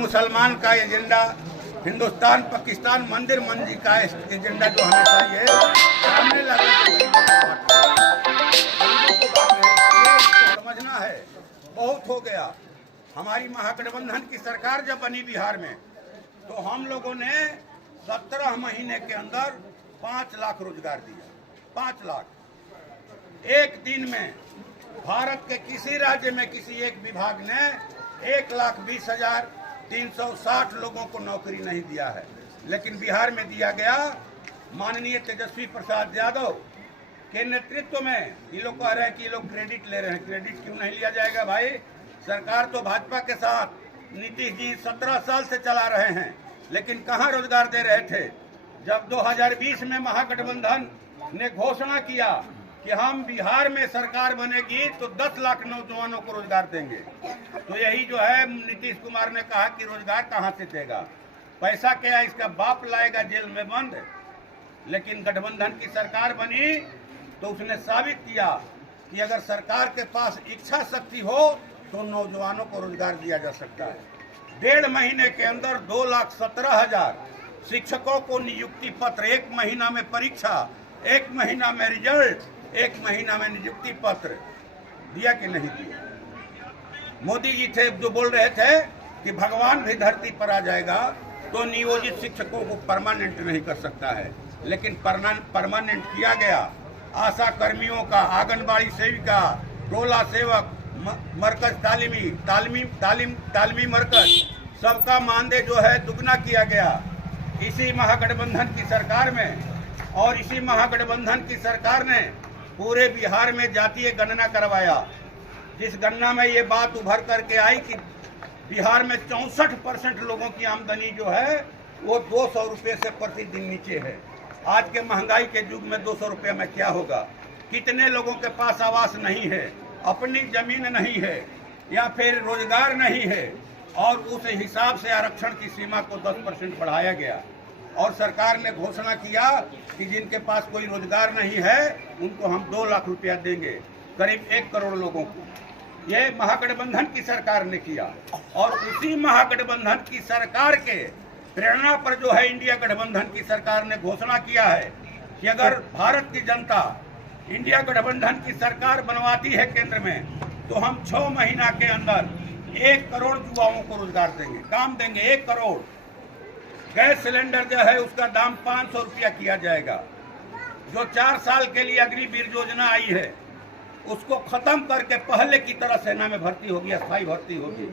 मुसलमान का एजेंडा, हिंदुस्तान पाकिस्तान मंदिर मंदिर का एजेंडा जो हमेशा ये सामने समझना है। बहुत हो गया। हमारी महागठबंधन की सरकार जब बनी बिहार में, तो हम लोगों ने 17 महीने के अंदर 5 लाख रोजगार दिया। 5 लाख एक दिन में। भारत के किसी राज्य में किसी एक विभाग ने 1,20,360 लोगों को नौकरी नहीं दिया है, लेकिन बिहार में दिया गया। माननीय तेजस्वी प्रसाद यादव के नेतृत्व में ये लोग कह रहे हैं कि ये लोग क्रेडिट ले रहे हैं। क्रेडिट क्यों नहीं लिया जाएगा भाई? सरकार तो भाजपा के साथ नीतीश जी 17 साल से चला रहे हैं, लेकिन कहाँ रोजगार दे रहे थे? जब 2020 में महागठबंधन ने घोषणा किया कि हम बिहार में सरकार बनेगी तो 10 लाख नौजवानों को रोजगार देंगे, तो यही जो है नीतीश कुमार ने कहा कि रोजगार कहां से देगा, पैसा क्या इसका बाप लाएगा जेल में बंद। लेकिन गठबंधन की सरकार बनी तो उसने साबित किया कि अगर सरकार के पास इच्छा शक्ति हो तो नौजवानों को रोजगार दिया जा सकता है। 1.5 महीने के अंदर 2,17,000 शिक्षकों को नियुक्ति पत्र, 1 महीना में परीक्षा, 1 महीना में रिजल्ट, 1 महीना में नियुक्ति पत्र दिया कि नहीं दिया? मोदी जी थे जो बोल रहे थे कि भगवान भी धरती पर आ जाएगा तो नियोजित शिक्षकों को परमानेंट नहीं कर सकता है, लेकिन परमानेंट किया गया। आशा कर्मियों का, आंगनबाड़ी सेविका, टोला सेवक, मरकज तालीमी मरकज, सबका मानदेय जो है दुगना किया गया इसी महागठबंधन की सरकार में। और इसी महागठबंधन की सरकार ने पूरे बिहार में जातीय गणना करवाया, जिस गणना में ये बात उभर करके आई कि बिहार में 64% लोगों की आमदनी जो है वो 200 रुपये से प्रतिदिन नीचे है। आज के महंगाई के युग में 200 रुपये में क्या होगा? कितने लोगों के पास आवास नहीं है, अपनी जमीन नहीं है, या फिर रोजगार नहीं है, और उस हिसाब से आरक्षण की सीमा को 10% बढ़ाया गया। और सरकार ने घोषणा किया कि जिनके पास कोई रोजगार नहीं है उनको हम 2 लाख रुपया देंगे, करीब 1 करोड़ लोगों को। ये महागठबंधन की सरकार ने किया। और उसी महागठबंधन की सरकार के प्रेरणा पर जो है इंडिया गठबंधन की सरकार ने घोषणा किया है कि अगर भारत की जनता इंडिया गठबंधन की सरकार बनवाती है केंद्र में, तो हम 6 महीना के अंदर 1 करोड़ युवाओं को रोजगार देंगे, काम देंगे। 1 करोड़। गैस सिलेंडर जो है उसका दाम 500 रुपया किया जाएगा। जो 4 साल के लिए अग्निवीर योजना आई है उसको खत्म करके पहले की तरह सेना में भर्ती होगी, अस्थायी भर्ती होगी।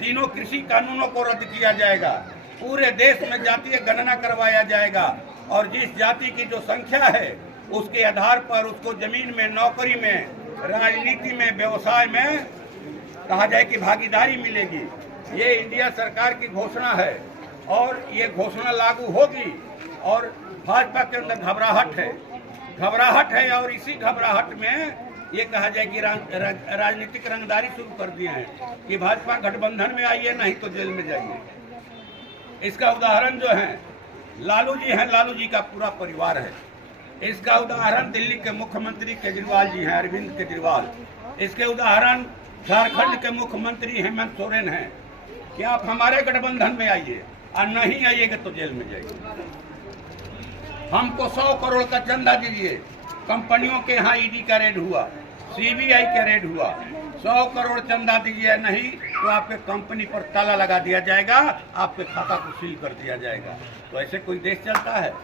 तीनों कृषि कानूनों को रद्द किया जाएगा। पूरे देश में जातीय गणना करवाया जाएगा, और जिस जाति की जो संख्या है उसके आधार पर उसको जमीन में, नौकरी में, राजनीति में, व्यवसाय में कहा जाए कि भागीदारी मिलेगी। ये इंडिया सरकार की घोषणा है और ये घोषणा लागू होगी। और भाजपा के अंदर घबराहट है, और इसी घबराहट में ये कहा जाए कि राजनीतिक रंगदारी शुरू कर दिए हैं कि भाजपा गठबंधन में आइए, नहीं तो जेल में जाइए। इसका उदाहरण जो है लालू जी हैं, लालू जी का पूरा परिवार है। इसका उदाहरण दिल्ली के मुख्यमंत्री केजरीवाल जी हैं, अरविंद केजरीवाल। इसके उदाहरण झारखंड के मुख्यमंत्री हेमंत सोरेन हैं कि आप हमारे गठबंधन में आइए, और नहीं आइएगा तो जेल में जाइए। हमको 100 करोड़ का चंदा दीजिए। कंपनियों के यहाँ ईडी का रेड हुआ, सीबीआई का रेड हुआ। 100 करोड़ चंदा दीजिए, नहीं तो आपके कंपनी पर ताला लगा दिया जाएगा, आपके खाता को सील कर दिया जाएगा। तो ऐसे कोई देश चलता है?